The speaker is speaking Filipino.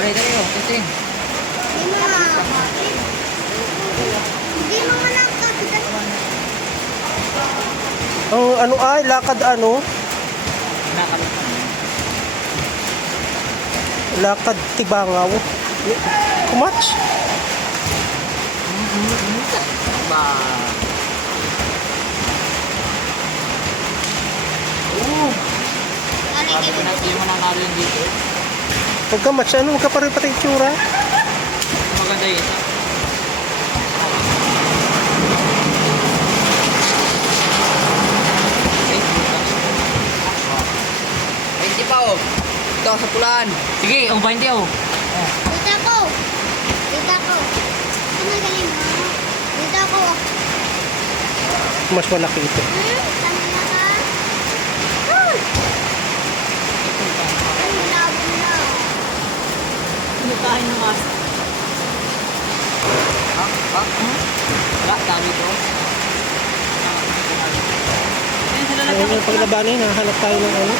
Dali, oh. Testing. Hindi mga nakapitan. Ang ano ay, lakad ano? Nakalot. Lakad Tibangaw. Kumats? Ba. Oo. Sabi ko na, hindi mo nanalo dito. Huwag ka match, ano? Huwag ka pa rin pati itsura. Maganda yun. Hindi pa oh. Ito sa pulaan. Sige, ang 20 oh. Tita ko. Tita ko. Ano galing mo? Tita ko. Mas malaki ito. Tama na ka? Ay, labo na. Ano tayo ng mas? Wala, dami to. Ayun yung paglabanin, hahanap tayo ng ano.